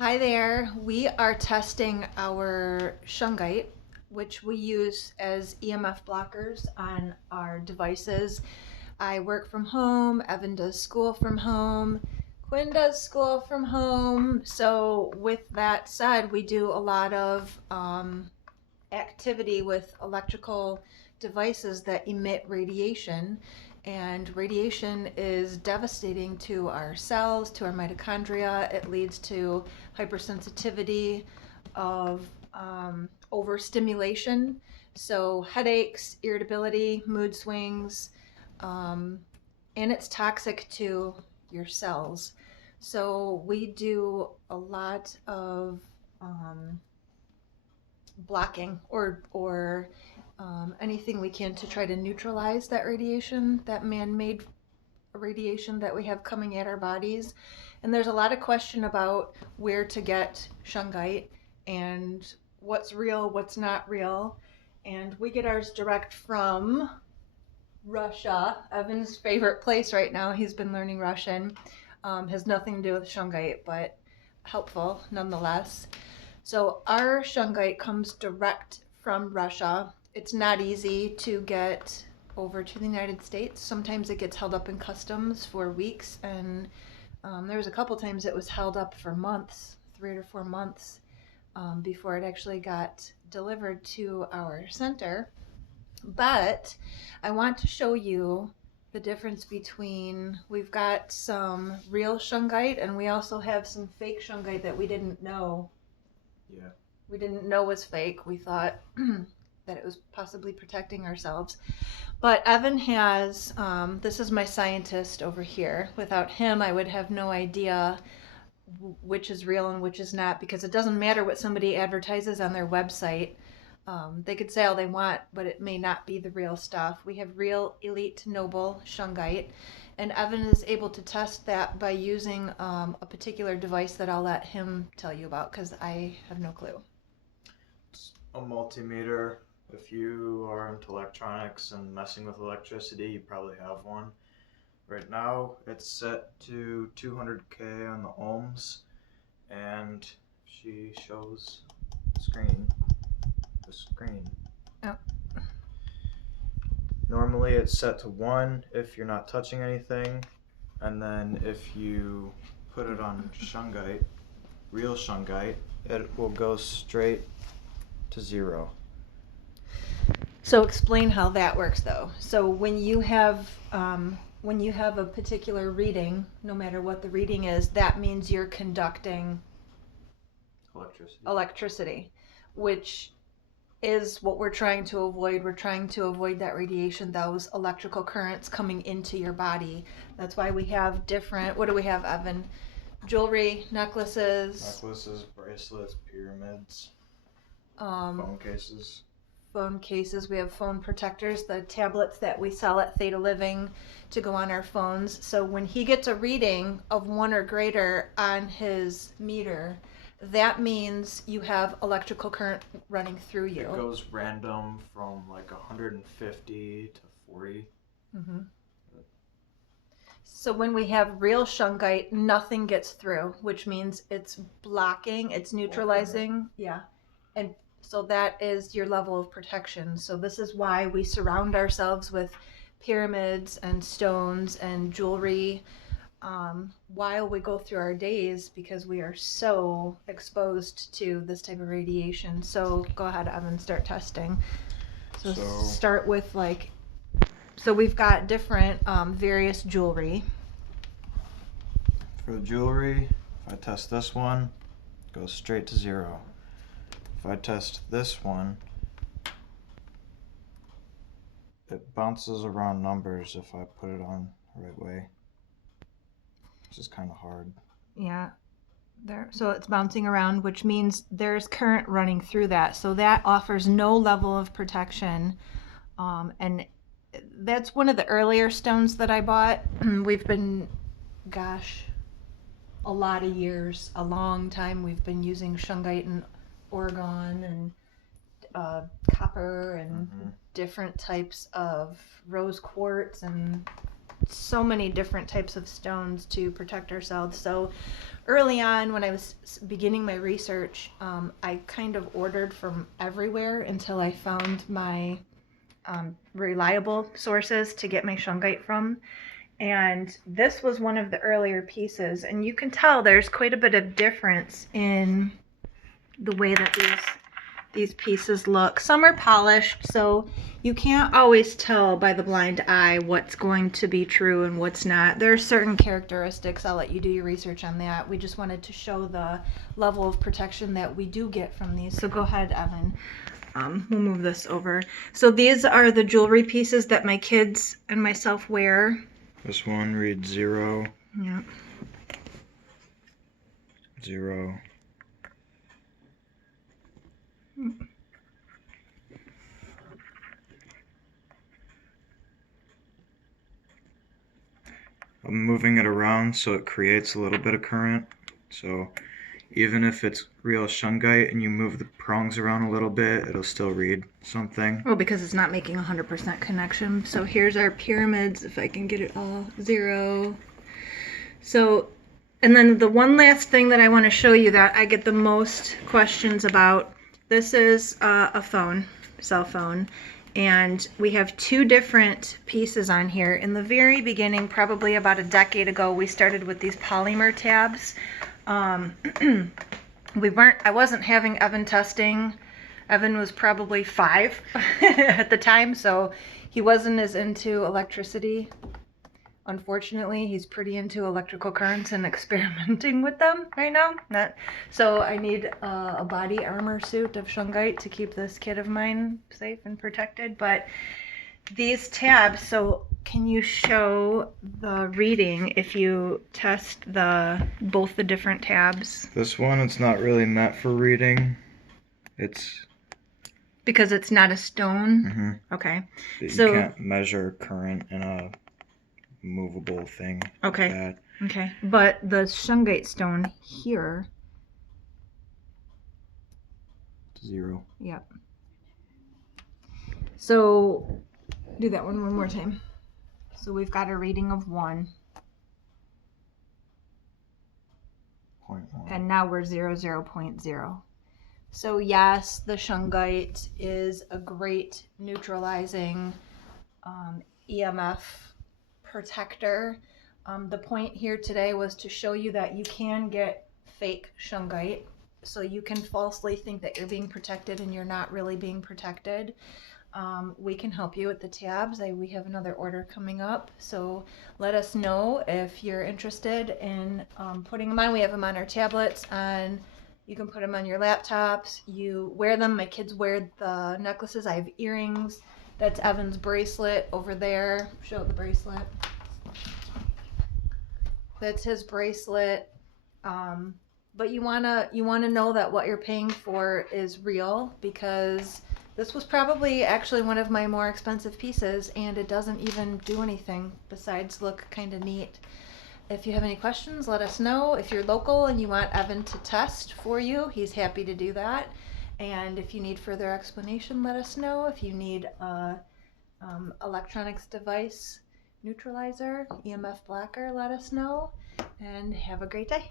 Hi there. We are testing our shungite, which we use as EMF blockers on our devices. I work from home, Evan does school from home, Quinn does school from home. So, with that said, we do a lot of activity with electrical devices that emit radiation. And radiation is devastating to our cells, to our mitochondria. It leads to hypersensitivity of overstimulation. So, headaches, irritability, mood swings, and it's toxic to your cells. So, we do a lot of blocking or anything we can to try to neutralize that radiation, that man-made radiation that we have coming at our bodies. And there's a lot of question about where to get shungite and what's real, what's not real. And we get ours direct from Russia, Evan's favorite place right now. He's been learning Russian. Has nothing to do with shungite, but helpful nonetheless. So our shungite comes direct from Russia. It's not easy to get over to the United States. Sometimes it gets held up in customs for weeks, and there was a couple times it was held up for months, 3 or 4 months, before it actually got delivered to our center. But I want to show you the difference between, we've got some real shungite and we also have some fake shungite that we didn't know. Yeah. We didn't know was fake. We thought that it was possibly protecting ourselves. But Evan has, this is my scientist over here. Without him, I would have no idea which is real and which is not, because it doesn't matter what somebody advertises on their website. They could say all they want, but it may not be the real stuff. We have real elite noble shungite, and Evan is able to test that by using a particular device that I'll let him tell you about because I have no clue. It's a multimeter. If you are into electronics and messing with electricity, you probably have one. Right now, it's set to 200K on the ohms, and she shows the screen. Oh. Normally, it's set to 1 if you're not touching anything, and then if you put it on shungite, real shungite, it will go straight to 0. So explain how that works, though. So when you have a particular reading, no matter what the reading is, that means you're conducting electricity, which is what we're trying to avoid. We're trying to avoid that radiation, those electrical currents coming into your body. That's why we have different, what do we have, Evan? Jewelry, necklaces, bracelets, pyramids, phone cases. We have phone protectors, the tablets that we sell at Theta Living to go on our phones. So when he gets a reading of 1 or greater on his meter, that means you have electrical current running through you. It goes random from like 150 to 40. Mm-hmm. So when we have real shungite, nothing gets through, which means it's blocking, it's neutralizing. Yeah. And so that is your level of protection. So this is why we surround ourselves with pyramids and stones and jewelry while we go through our days, because we are so exposed to this type of radiation. So go ahead, Evan, start testing. So start with so we've got different various jewelry. For the jewelry, if I test this one, it goes straight to 0. If I test this one, it bounces around numbers if I put it on the right way, which is kind of hard. Yeah. There. So it's bouncing around, which means there's current running through that. So that offers no level of protection. And that's one of the earlier stones that I bought. We've been, a lot of years, a long time, we've been using shungite and orgone and copper and different types of rose quartz and so many different types of stones to protect ourselves. So early on, when I was beginning my research, I kind of ordered from everywhere until I found my reliable sources to get my shungite from. And this was one of the earlier pieces, and you can tell there's quite a bit of difference in the way that these pieces look. Some are polished, so you can't always tell by the blind eye what's going to be true and what's not. There are certain characteristics. I'll let you do your research on that. We just wanted to show the level of protection that we do get from these. So go ahead, Evan. We'll move this over. So these are the jewelry pieces that my kids and myself wear. This one reads 0. Yeah. 0. I'm moving it around so it creates a little bit of current. So even if it's real shungite and you move the prongs around a little bit, it'll still read something. Oh, because it's not making 100% connection. So here's our pyramids, if I can get it all 0. So, and then the one last thing that I want to show you that I get the most questions about, this is a phone, cell phone, and we have 2 different pieces on here. In the very beginning, probably about a decade ago, we started with these polymer tabs. I wasn't having Evan testing. Evan was probably 5 at the time, so he wasn't as into electricity. Unfortunately, he's pretty into electrical currents and experimenting with them right now. So I need a body armor suit of shungite to keep this kid of mine safe and protected. But these tabs, so can you show the reading if you test both the different tabs? This one, it's not really meant for reading. It's because it's not a stone. Mm-hmm. Okay. You So can't measure current in a movable thing. Okay. Like that. Okay. But the shungite stone here. 0. Yep. So do that one more time. So we've got a reading of 1. 0.1. And now we're 0.0. So yes, the shungite is a great neutralizing EMF protector. The point here today was to show you that you can get fake shungite. So you can falsely think that you're being protected and you're not really being protected. We can help you with the tabs. We have another order coming up, so let us know if you're interested in putting them on. We have them on our tablets, and you can put them on your laptops. You wear them. My kids wear the necklaces. I have earrings. That's Evan's bracelet over there. Show the bracelet. That's his bracelet. But you wanna know that what you're paying for is real, because this was probably actually one of my more expensive pieces, and it doesn't even do anything besides look kind of neat. If you have any questions, let us know. If you're local and you want Evan to test for you, he's happy to do that. And if you need further explanation, let us know. If you need a electronics device neutralizer, EMF blocker, let us know. And have a great day.